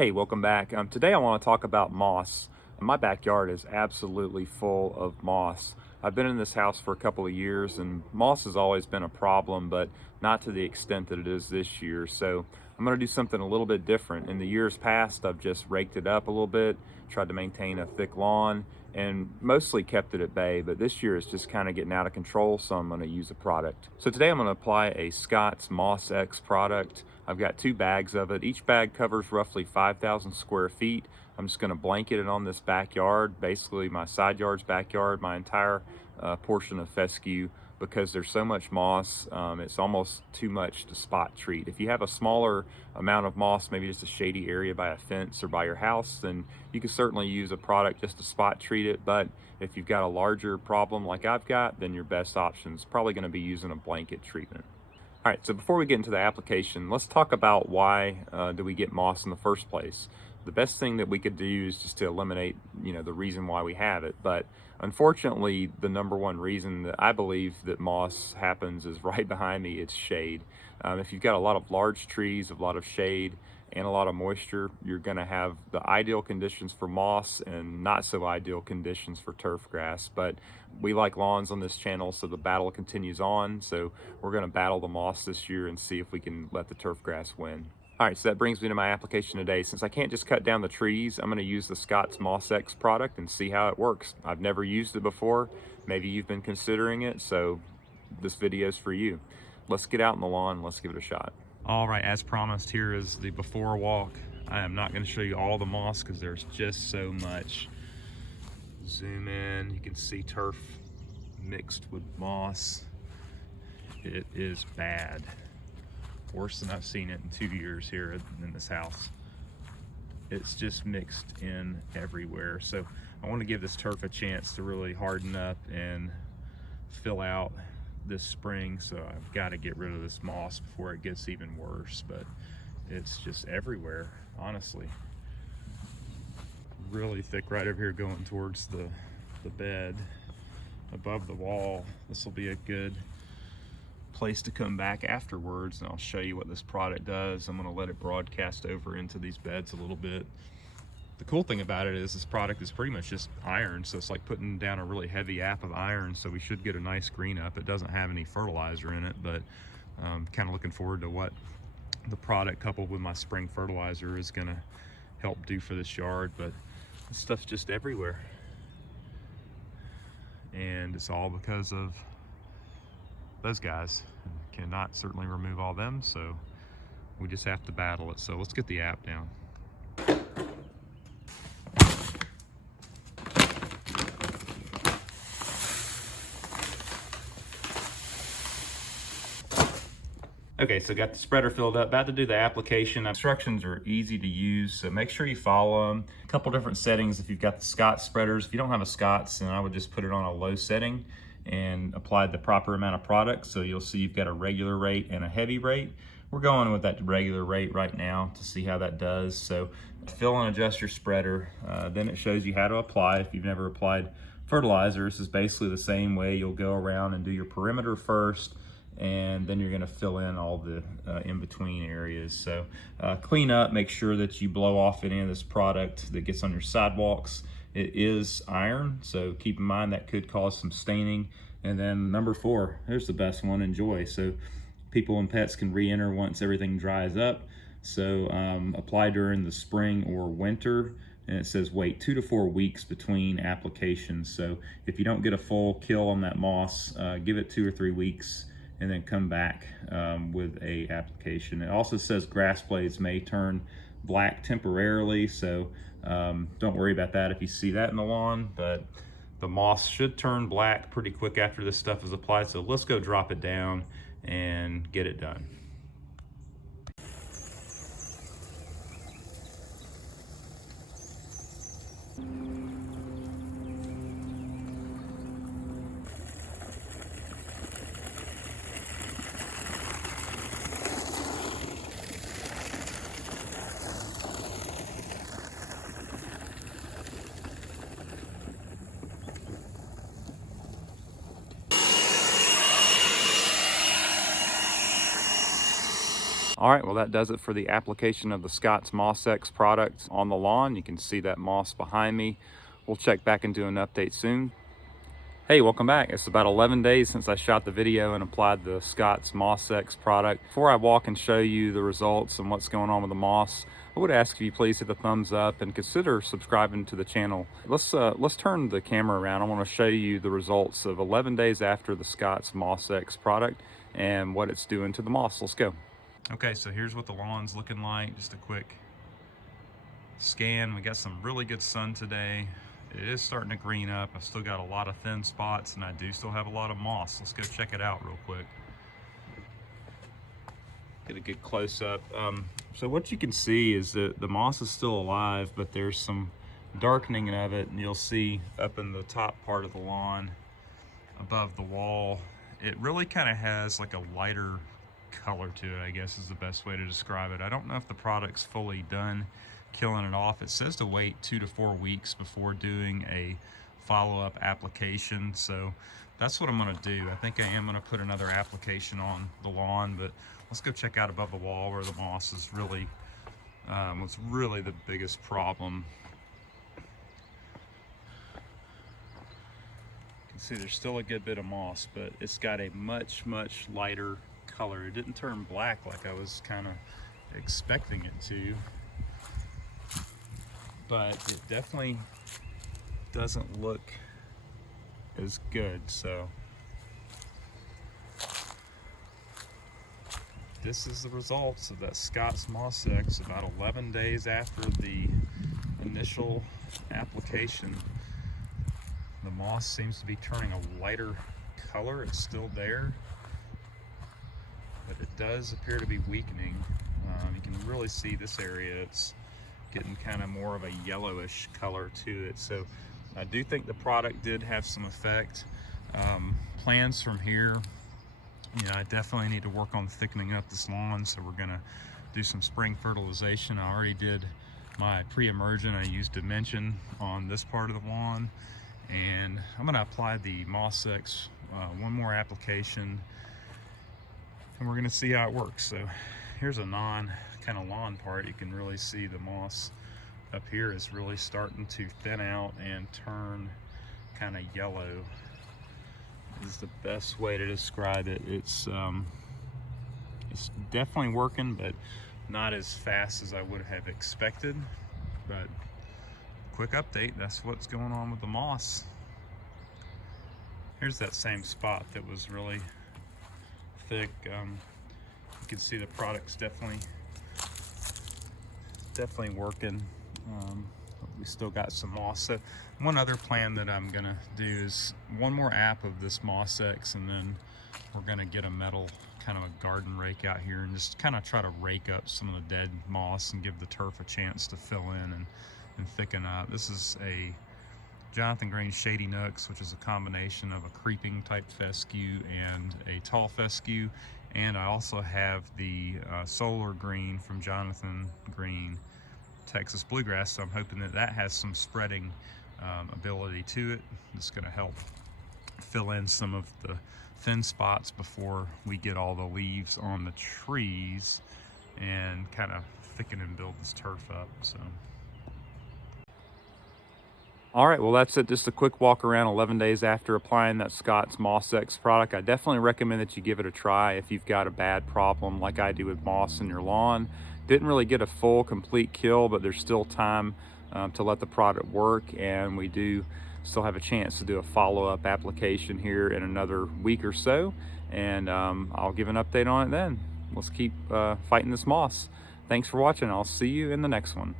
Hey, welcome back. Today I want to talk about moss. My backyard is absolutely full of moss. I've been in this house for a couple of years and moss has always been a problem, but not to the extent that it is this year. So I'm going to do something a little bit different. In the years past, I've just raked it up a little bit, tried to maintain a thick lawn, and mostly kept it at bay, but this year it's just kind of getting out of control, so I'm going to use a product. So today I'm going to apply a Scott's Moss X product. I've got 2 bags of it. Each bag covers roughly 5,000 square feet. I'm just going to blanket it on this backyard, basically my side yard's backyard, my entire portion of fescue, because there's so much moss, it's almost too much to spot treat. If you have a smaller amount of moss, maybe just a shady area by a fence or by your house, then you can certainly use a product just to spot treat it. But if you've got a larger problem like I've got, then your best option is probably going to be using a blanket treatment. All right, so before we get into the application, let's talk about why do we get moss in the first place. The best thing that we could do is just to eliminate, the reason why we have it. But unfortunately, the number one reason that I believe that moss happens is right behind me. It's shade. If you've got a lot of large trees, a lot of shade, and a lot of moisture, you're going to have the ideal conditions for moss and not so ideal conditions for turf grass. But we like lawns on this channel, so the battle continues on. So we're going to battle the moss this year and see if we can let the turf grass win. All right, so that brings me to my application today. Since I can't just cut down the trees, I'm going to use the Scott's Moss X product and see how it works. I've never used it before. Maybe you've been considering it, so this video is for you. Let's get out in the lawn and let's give it a shot. All right, as promised, here is the before walk. I am not going to show you all the moss because there's just so much. Zoom in, you can see turf mixed with moss. It is bad. Worse than I've seen it in 2 years here in this house. It's just mixed in everywhere. So I want to give this turf a chance to really harden up and fill out this spring. So I've got to get rid of this moss before it gets even worse, but it's just everywhere, honestly. Really thick right over here going towards the bed above the wall. This will be a good place to come back afterwards, and I'll show you what this product does. I'm going to let it broadcast over into these beds a little bit. The cool thing about it is this product is pretty much just iron, so it's like putting down a really heavy app of iron, so we should get a nice green up. It doesn't have any fertilizer in it, but kind of looking forward to what the product coupled with my spring fertilizer is going to help do for this yard. But this stuff's just everywhere, and it's all because of those guys. Cannot certainly remove all them, so we just have to battle it. So let's get the app down. Okay, so got the spreader filled up, about to do the application. Instructions are easy to use, so make sure you follow them. A couple different settings if you've got the Scott's spreaders. If you don't have a Scott's, then I would just put it on a low setting and apply the proper amount of product. So you'll see you've got a regular rate and a heavy rate. We're going with that regular rate right now to see how that does. So fill and adjust your spreader. Then it shows you how to apply. If you've never applied fertilizer, this is basically the same way. You'll go around and do your perimeter first, and then you're going to fill in all the in-between areas. So clean up, make sure that you blow off any of this product that gets on your sidewalks. It is iron, so keep in mind that could cause some staining. And then number 4, here's the best one, enjoy. So people and pets can re-enter once everything dries up. So apply during the spring or winter. And it says wait 2 to 4 weeks between applications. So if you don't get a full kill on that moss, give it 2 or 3 weeks and then come back with a application. It also says grass blades may turn black temporarily, so don't worry about that if you see that in the lawn, but the moss should turn black pretty quick after this stuff is applied. So let's go drop it down and get it done. All right, well, that does it for the application of the Scott's Moss X product on the lawn. You can see that moss behind me. We'll check back and do an update soon. Hey, welcome back. It's about 11 days since I shot the video and applied the Scott's Moss X product. Before I walk and show you the results and what's going on with the moss, I would ask if you please hit the thumbs up and consider subscribing to the channel. Let's turn the camera around. I want to show you the results of 11 days after the Scott's Moss X product and what it's doing to the moss. Let's go. Okay, so here's what the lawn's looking like. Just a quick scan. We got some really good sun today. It is starting to green up. I've still got a lot of thin spots and I do still have a lot of moss. Let's go check it out real quick. Get a good close up. So what you can see is that the moss is still alive, but there's some darkening of it, and you'll see up in the top part of the lawn above the wall, it really kind of has like a lighter color to it, I guess is the best way to describe it. I don't know if the product's fully done killing it off. It says to wait 2 to 4 weeks before doing a follow-up application, so that's what I'm going to do. I think I am going to put another application on the lawn, but let's go check out above the wall where the moss is really what's really the biggest problem. You can see there's still a good bit of moss, but it's got a much lighter color. It didn't turn black like I was kind of expecting it to, but it definitely doesn't look as good. So this is the results of that Scott's Moss X about 11 days after the initial application. The moss seems to be turning a lighter color. It's still there, but it does appear to be weakening. You can really see this area, it's getting kind of more of a yellowish color to it. So I do think the product did have some effect. Plans from here, you know, I definitely need to work on thickening up this lawn, so we're gonna do some spring fertilization. I already did my pre-emergent. I used Dimension on this part of the lawn, and I'm gonna apply the Moss X, one more application, and we're gonna see how it works. So here's a non kind of lawn part. You can really see the moss up here is really starting to thin out and turn kind of yellow. This is the best way to describe it. It's definitely working, but not as fast as I would have expected. But quick update, that's what's going on with the moss. Here's that same spot that was really thick. You can see the product's definitely working. We still got some moss. So one other plan that I'm gonna do is one more app of this Moss X, and then we're gonna get a metal kind of a garden rake out here and just kind of try to rake up some of the dead moss and give the turf a chance to fill in and thicken up. This is a Jonathan Green Shady Nooks, which is a combination of a creeping type fescue and a tall fescue. And I also have the Solar Green from Jonathan Green Texas Bluegrass, so I'm hoping that that has some spreading ability to it. It's going to help fill in some of the thin spots before we get all the leaves on the trees and kind of thicken and build this turf up. So all right, well, that's it. Just a quick walk around 11 days after applying that Scott's Moss X product. I definitely recommend that you give it a try if you've got a bad problem like I do with moss in your lawn. Didn't really get a full, complete kill, but there's still time to let the product work, and we do still have a chance to do a follow-up application here in another week or so, and I'll give an update on it then. Let's keep fighting this moss. Thanks for watching. I'll see you in the next one.